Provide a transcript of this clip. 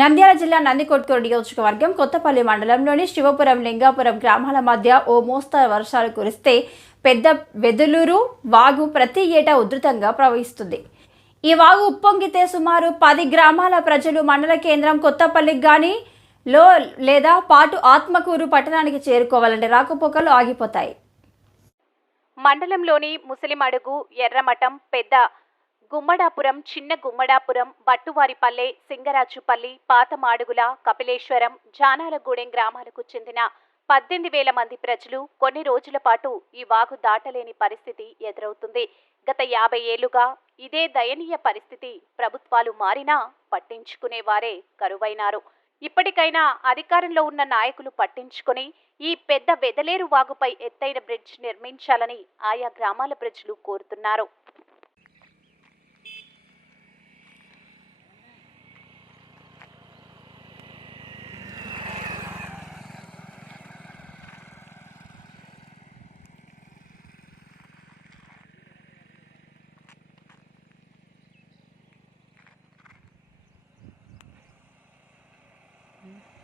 నంద్యాల జిల్లా నందికొట్కూరు నియోజకవర్గం కొత్తపల్లి మండలంలోని శివపురం లింగాపురం గ్రామాల మధ్య ఓ మోస్తరు వర్షాలు కురిస్తే పెద్ద వెదులూరు వాగు ప్రతి ఏటా ఉధృతంగా ప్రవహిస్తుంది. ఈ వాగు ఉప్పొంగితే సుమారు పది గ్రామాల ప్రజలు మండల కేంద్రం కొత్తపల్లికి కానీ లో లేదా పాటు ఆత్మకూరు పట్టణానికి చేరుకోవాలంటే రాకపోకలు ఆగిపోతాయి. మండలంలోని ముసలిమడుగు ఎర్రమఠం పెద్ద గుమ్మడాపురం చిన్న గుమ్మడాపురం బట్టువారిపల్లె సింగరాజుపల్లి పాతమాడుగుల కపిలేశ్వరం జానాలగూడెం గ్రామాలకు చెందిన పద్దెనిమిది వేల మంది ప్రజలు కొన్ని రోజుల పాటు ఈ వాగు దాటలేని పరిస్థితి ఎదురవుతుంది. గత యాభై ఏళ్ళుగా ఇదే దయనీయ పరిస్థితి ప్రభుత్వాలు మారినా పట్టించుకునేవారే కరువైనారు. ఇప్పటికైనా అధికారంలో ఉన్న నాయకులు పట్టించుకుని ఈ పెద్ద వెదలేరు వాగుపై ఎత్తైన బ్రిడ్జ్ నిర్మించాలని ఆయా గ్రామాల ప్రజలు కోరుతున్నారు. Mm-hmm.